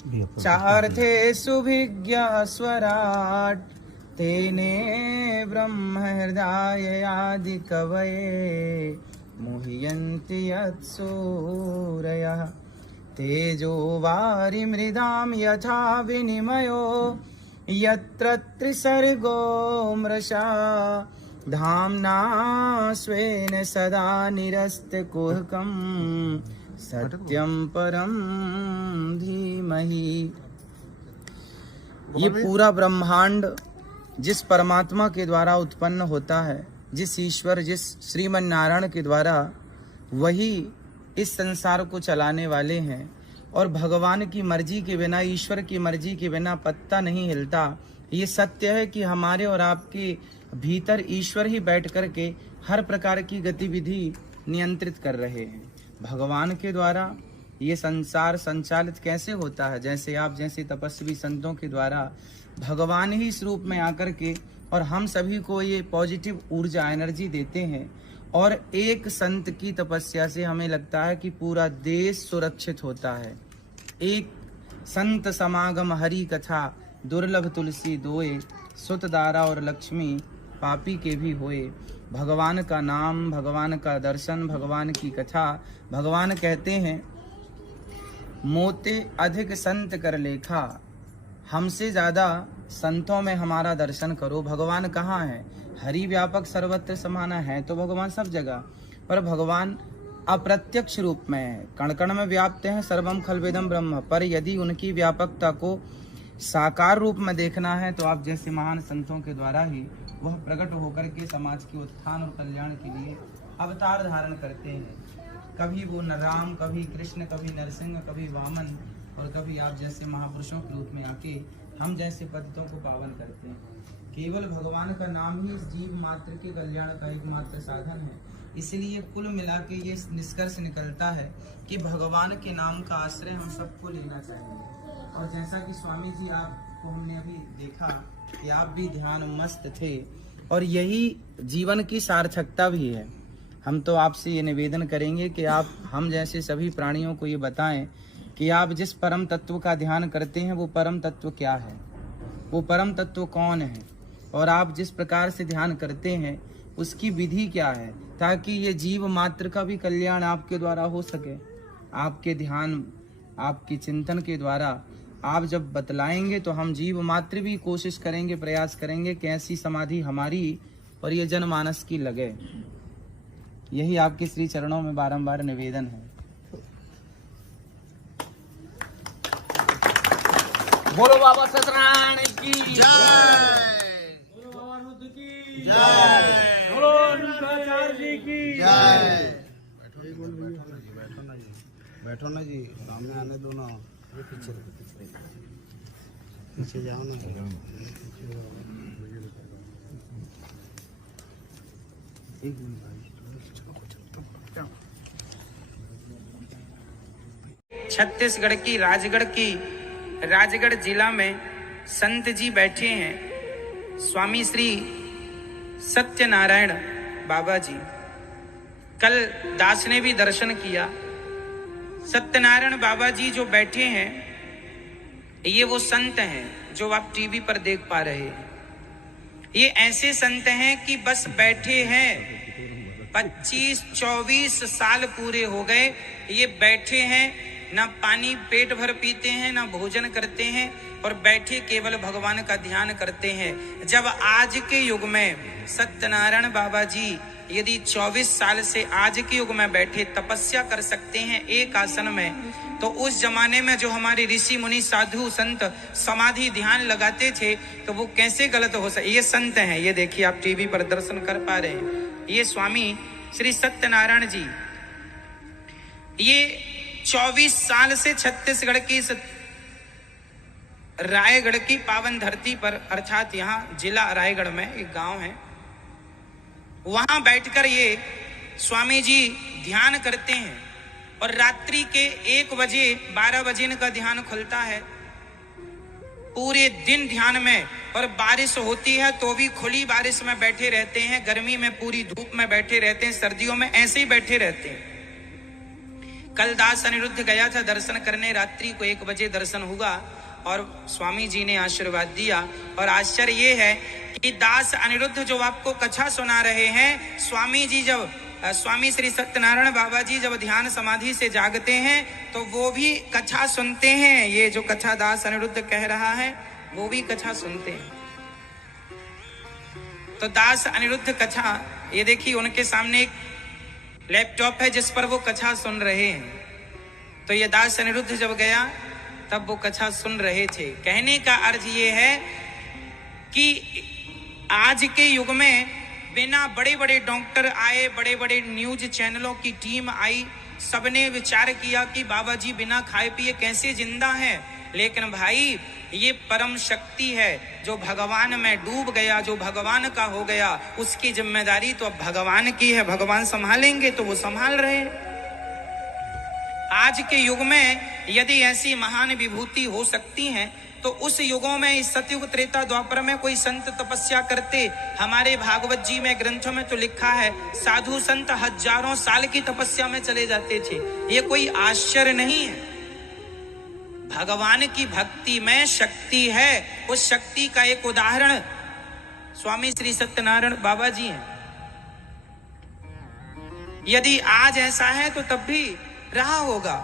चार्थे सुभिज्ञः स्वराट् तेने ब्रह्म हृदयादि कवये मुह्यन्ति यत्सूरयः तेजो वारिमृदां यथा विनिमयो यत्र त्रिसर्गो मृषा धाम्ना स्वेन सदा निरस्तकुहकं सत्यं परं धीमहि। ये पूरा ब्रह्मांड जिस परमात्मा के द्वारा उत्पन्न होता है, जिस ईश्वर जिस श्रीमन नारायण के द्वारा, वही इस संसार को चलाने वाले हैं। और भगवान की मर्जी के बिना, ईश्वर की मर्जी के बिना पत्ता नहीं हिलता। ये सत्य है कि हमारे और आपके भीतर ईश्वर ही बैठ कर के हर प्रकार की गतिविधि नियंत्रित कर रहे हैं। भगवान के द्वारा ये संसार संचालित कैसे होता है? जैसे आप जैसे तपस्वी संतों के द्वारा भगवान ही इस रूप में आकर के और हम सभी को ये पॉजिटिव ऊर्जा एनर्जी देते हैं। और एक संत की तपस्या से हमें लगता है कि पूरा देश सुरक्षित होता है। एक संत समागम हरि कथा दुर्लभ तुलसी दोए सुत दारा और लक्ष्मी पापी के भी होए। भगवान का नाम, भगवान का दर्शन, भगवान की कथा। भगवान कहते हैं मोते अधिक संत कर लेखा, हमसे ज्यादा संतों में हमारा दर्शन करो। भगवान कहाँ है? हरि व्यापक सर्वत्र समाना है तो भगवान सब जगह, पर भगवान अप्रत्यक्ष रूप में है, कण कण में व्याप्त हैं, सर्वम खलवेदम ब्रह्म। पर यदि उनकी व्यापकता को साकार रूप में देखना है तो आप जैसे महान संतों के द्वारा ही वह प्रकट होकर के समाज के उत्थान और कल्याण के लिए अवतार धारण करते हैं। कभी वो राम, कभी कृष्ण, कभी नरसिंह, कभी वामन, और कभी आप जैसे महापुरुषों के रूप में आके हम जैसे पतितों को पावन करते हैं। केवल भगवान का नाम ही इस जीव मात्र के कल्याण का एकमात्र साधन है। इसलिए कुल मिला के ये निष्कर्ष निकलता है कि भगवान के नाम का आश्रय हम सबको लेना चाहिए। और जैसा कि स्वामी जी आपको हमने अभी देखा कि आप भी ध्यान मस्त थे, और यही जीवन की सार्थकता भी है। हम तो आपसे ये निवेदन करेंगे कि आप हम जैसे सभी प्राणियों को ये बताएं कि आप जिस परम तत्व का ध्यान करते हैं वो परम तत्व क्या है, वो परम तत्व कौन है, और आप जिस प्रकार से ध्यान करते हैं उसकी विधि क्या है, ताकि ये जीव मात्र का भी कल्याण आपके द्वारा हो सके। आपके ध्यान, आपके चिंतन के द्वारा आप जब बतलाएंगे तो हम जीव मात्र भी कोशिश करेंगे, प्रयास करेंगे कि ऐसी समाधि हमारी और ये जनमानस की लगे। यही आपके श्री चरणों में बारंबार निवेदन है। बोलो बाबा सत्यनारायण की जय, बोलो बाबा रुद्र की जय, बोलो अनुशाचार्य जी की जय। बैठो ना जी, सामने आने दो ना, पीछे जाओ ना। छत्तीसगढ़ की राजगढ़ जिला में संत जी बैठे हैं, स्वामी श्री सत्यनारायण बाबा जी। कल दास ने भी दर्शन किया। सत्यनारायण बाबा जी जो बैठे हैं ये वो संत हैं जो आप टीवी पर देख पा रहे हैं। ये ऐसे संत हैं कि बस बैठे हैं, 25-24 साल पूरे हो गए ये बैठे हैं, ना पानी पेट भर पीते हैं, ना भोजन करते हैं, और बैठे केवल भगवान का ध्यान करते हैं। जब आज के युग में सत्यनारायण बाबा जी यदि 24 साल से आज के युग में बैठे तपस्या कर सकते हैं एक आसन में, तो उस जमाने में जो हमारे ऋषि मुनि साधु संत समाधि ध्यान लगाते थे तो वो कैसे गलत हो सकते। ये संत हैं, ये देखिए आप टीवी पर दर्शन कर पा रहे हैं। ये स्वामी श्री सत्यनारायण जी, ये 24 साल से छत्तीसगढ़ की रायगढ़ की पावन धरती पर, अर्थात यहाँ जिला रायगढ़ में एक गांव है, वहां बैठकर ये स्वामी जी ध्यान करते हैं। और रात्रि के 1 बजे 12 बजे इनका ध्यान खुलता है। पूरे दिन ध्यान में, और बारिश होती है तो भी खुली बारिश में बैठे रहते हैं, गर्मी में पूरी धूप में बैठे रहते हैं, सर्दियों में ऐसे ही बैठे रहते हैं। कल दास अनिरुद्ध गया था दर्शन करने, रात्रि को 1 बजे दर्शन हुआ और स्वामी जी ने आशीर्वाद दिया। और आश्चर्य ये है कि दास अनिरुद्ध जो आपको कथा सुना रहे हैं, स्वामी जी जब स्वामी श्री सत्यनारायण बाबा जी जब ध्यान समाधि से जागते हैं तो वो भी कथा सुनते हैं। ये जो कथा दास अनिरुद्ध कह रहा है वो भी कथा सुनते हैं। तो दास अनिरुद्ध कथा, ये देखिए उनके सामने एक लैपटॉप है जिस पर वो कथा सुन रहे हैं। तो ये दास अनिरुद्ध जब गया तब वो कथा सुन रहे थे। कहने का अर्थ ये है कि आज के युग में बिना बड़े बड़े डॉक्टर आए, बड़े बड़े न्यूज चैनलों की टीम आई, सबने विचार किया कि बाबा जी बिना खाए पिए कैसे जिंदा हैं। लेकिन भाई ये परम शक्ति है, जो भगवान में डूब गया, जो भगवान का हो गया, उसकी जिम्मेदारी तो अब भगवान की है। भगवान संभालेंगे तो वो संभाल रहे हैं। आज के युग में यदि ऐसी महान विभूति हो सकती हैं तो उस युगों में, इस सतयुग त्रेता द्वापर में कोई संत तपस्या करते। हमारे भागवत जी में ग्रंथों में तो लिखा है साधु संत हजारों साल की तपस्या में चले जाते थे। ये कोई आश्चर्य नहीं है। भगवान की भक्ति में शक्ति है। उस शक्ति का एक उदाहरण स्वामी श्री सत्यनारायण बाबा जी हैं। यदि आज ऐसा है तो तब भी रहा होगा।